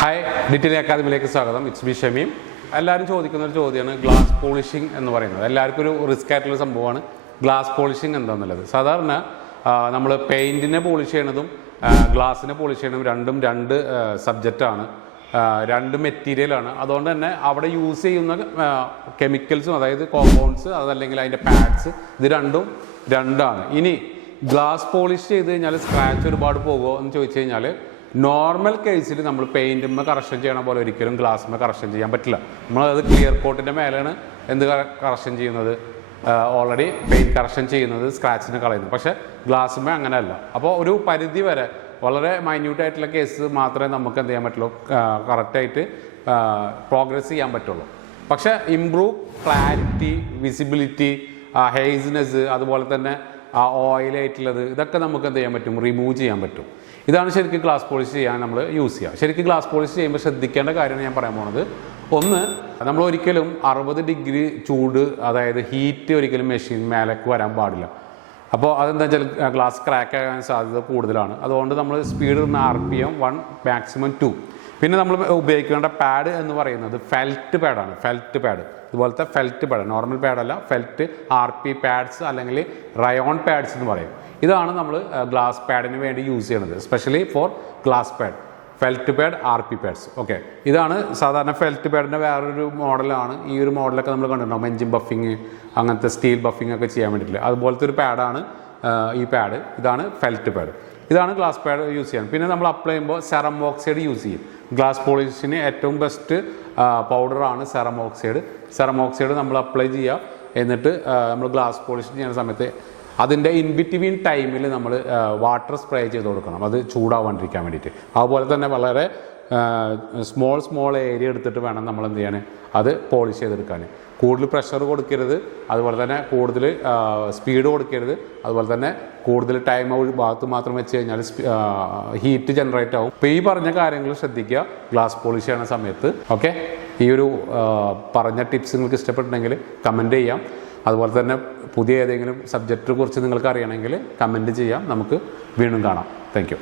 Hi detail അക്കാദമിയിലേക്ക് സ്വാഗതം. It's B Shameem. എല്ലാവരും ചോദിക്കുന്ന ഒരു ചോദ്യമാണ് ഗ്ലാസ് പോളിഷിംഗ് എന്ന് പറയുന്നത്. എല്ലാവർക്കും ഒരു റിസ്ക് ആയിട്ടുള്ള സംഭവമാണ് ഗ്ലാസ് പോളിഷിംഗ് എന്താണെന്നുള്ളത്. സാധാരണ നമ്മൾ പെയിൻറ്റിനെ പോളിഷ് ചെയ്യണതും ഗ്ലാസ്സിനെ പോളിഷ് ചെയ്യണതും രണ്ട് സബ്ജക്റ്റാണ്, രണ്ട് മെറ്റീരിയലാണ്. അതുകൊണ്ട് തന്നെ അവിടെ യൂസ് ചെയ്യുന്ന കെമിക്കൽസും, അതായത് കോമ്പൗണ്ട്സ്, അതല്ലെങ്കിൽ അതിൻ്റെ പാഡ്സ്, ഇത് രണ്ടാണ്. ഇനി ഗ്ലാസ് പോളിഷ് ചെയ്ത് കഴിഞ്ഞാൽ സ്ക്രാച്ച് ഒരുപാട് പോകുമോ എന്ന് ചോദിച്ചു കഴിഞ്ഞാൽ, നോർമൽ കേസിൽ നമ്മൾ പെയിൻറ്റുമ്മ കറക്ഷൻ ചെയ്യണ പോലെ ഒരിക്കലും ഗ്ലാസ്സുമ്മ കറക്ഷൻ ചെയ്യാൻ പറ്റില്ല. നമ്മളത് ക്ലിയർ കോട്ടിൻ്റെ മേലെയാണ് കറക്ഷൻ ചെയ്യുന്നത്, ഓൾറെഡി പെയിൻറ്റ് കറക്ഷൻ ചെയ്യുന്നത്, സ്ക്രാച്ചിനെ കളയുന്നത്. പക്ഷേ ഗ്ലാസ്സുമ്മ അങ്ങനെയല്ല. അപ്പോൾ ഒരു പരിധി വരെ വളരെ മൈന്യൂട്ടായിട്ടുള്ള കേസ് മാത്രമേ നമുക്ക് എന്ത് ചെയ്യാൻ പറ്റുള്ളൂ, കറക്റ്റായിട്ട് പ്രോഗ്രസ് ചെയ്യാൻ പറ്റുള്ളൂ. പക്ഷേ ഇംപ്രൂവ് ക്ലാരിറ്റി, വിസിബിലിറ്റി, ഹേസ്നെസ്, അതുപോലെ തന്നെ ഓയിലായിട്ടുള്ളത്, ഇതൊക്കെ നമുക്ക് എന്ത് ചെയ്യാൻ പറ്റും, റിമൂവ് ചെയ്യാൻ പറ്റും. ഇതാണ് ശരിക്കും ഗ്ലാസ് പോളിഷ് ചെയ്യാൻ നമ്മൾ യൂസ് ചെയ്യുക. ശരിക്കും ഗ്ലാസ് പോളിഷ് ചെയ്യുമ്പോൾ ശ്രദ്ധിക്കേണ്ട കാര്യമാണ് ഞാൻ പറയാൻ പോകുന്നത്. ഒന്ന്, നമ്മൾ ഒരിക്കലും 60 ഡിഗ്രി ചൂട്, അതായത് ഹീറ്റ് ഒരിക്കലും മെഷീൻ മേലേക്ക് വരാൻ പാടില്ല. അപ്പോൾ അതെന്താ വെച്ചാൽ ഗ്ലാസ് ക്രാക്ക് ആകാൻ സാധ്യത കൂടുതലാണ്. അതുകൊണ്ട് നമ്മൾ സ്പീഡ് ഇടുന്ന RPM 1, മാക്സിമം 2. പിന്നെ നമ്മൾ ഉപയോഗിക്കേണ്ട പാഡ് എന്ന് പറയുന്നത് ഫെൽറ്റ് പാഡാണ്. ഫെൽറ്റ് പാഡ്, ഇതുപോലത്തെ ഫെൽറ്റ് പാഡ്, നോർമൽ പാഡല്ല, ഫെൽറ്റ് RP പാഡ്സ് അല്ലെങ്കിൽ റയോൺ പാഡ്സ് എന്ന് പറയും. ഇതാണ് നമ്മൾ ഗ്ലാസ് പാഡിന് വേണ്ടി യൂസ് ചെയ്യുന്നത്, especially for glass pad, felt pad, RP pads. Okay, ഇതാണ് സാധാരണ ഫെൽറ്റ് പാഡിൻ്റെ വേറൊരു മോഡലാണ്. ഈ ഒരു മോഡലൊക്കെ നമ്മൾ കണ്ടിട്ടുണ്ടാവും, എഞ്ചിൻ ബഫിങ്, അങ്ങനത്തെ സ്റ്റീൽ ബഫിങ് ഒക്കെ ചെയ്യാൻ വേണ്ടിയിട്ടില്ല. അതുപോലത്തെ ഒരു പാഡാണ് ഈ പാഡ്. ഇതാണ് ഫെൽറ്റ് പാഡ്. ഇതാണ് ഗ്ലാസ് പാഡ് യൂസ് ചെയ്യാൻ. പിന്നെ നമ്മൾ അപ്ലൈ ചെയ്യുമ്പോൾ സെറം ഓക്സൈഡ് യൂസ് ചെയ്യും. ഗ്ലാസ് പോളിഷിന് ഏറ്റവും ബെസ്റ്റ് പൗഡറാണ് സെറം ഓക്സൈഡ്. സെറം ഓക്സൈഡ് നമ്മൾ അപ്ലൈ ചെയ്യുക. എന്നിട്ട് നമ്മൾ ഗ്ലാസ് പോളിഷ് ചെയ്യുന്ന സമയത്ത് അതിൻ്റെ ഇൻ ബിറ്റ്വീൻ ടൈമിൽ നമ്മൾ വാട്ടർ സ്പ്രേ ചെയ്ത് കൊടുക്കണം, അത് ചൂടാവാണ്ടിരിക്കാൻ വേണ്ടിയിട്ട്. അതുപോലെ തന്നെ വളരെ സ്മോൾ ഏരിയ എടുത്തിട്ട് വേണം നമ്മൾ എന്ത് ചെയ്യാൻ, അത് പോളിഷ് ചെയ്തെടുക്കാൻ. കൂടുതൽ പ്രഷർ കൊടുക്കരുത്, അതുപോലെ തന്നെ കൂടുതൽ സ്പീഡ് കൊടുക്കരുത്, അതുപോലെ തന്നെ കൂടുതൽ ടൈം ഒരു ഭാഗത്ത് മാത്രം വെച്ച് കഴിഞ്ഞാൽ ഹീറ്റ് ജനറേറ്റ് ആവും. അപ്പോൾ ഈ പറഞ്ഞ കാര്യങ്ങൾ ശ്രദ്ധിക്കുക ഗ്ലാസ് പോളിഷ് ചെയ്യുന്ന സമയത്ത്. ഓക്കെ, ഈ ഒരു പറഞ്ഞ ടിപ്സ് നിങ്ങൾക്ക് ഇഷ്ടപ്പെട്ടിട്ടുണ്ടെങ്കിൽ കമൻറ്റ് ചെയ്യാം. അതുപോലെ തന്നെ പുതിയ ഏതെങ്കിലും സബ്ജക്റ്റിനെ കുറിച്ച് നിങ്ങൾക്ക് അറിയണമെങ്കിൽ കമൻറ്റ് ചെയ്യാം. നമുക്ക് വീണ്ടും കാണാം. Thank you.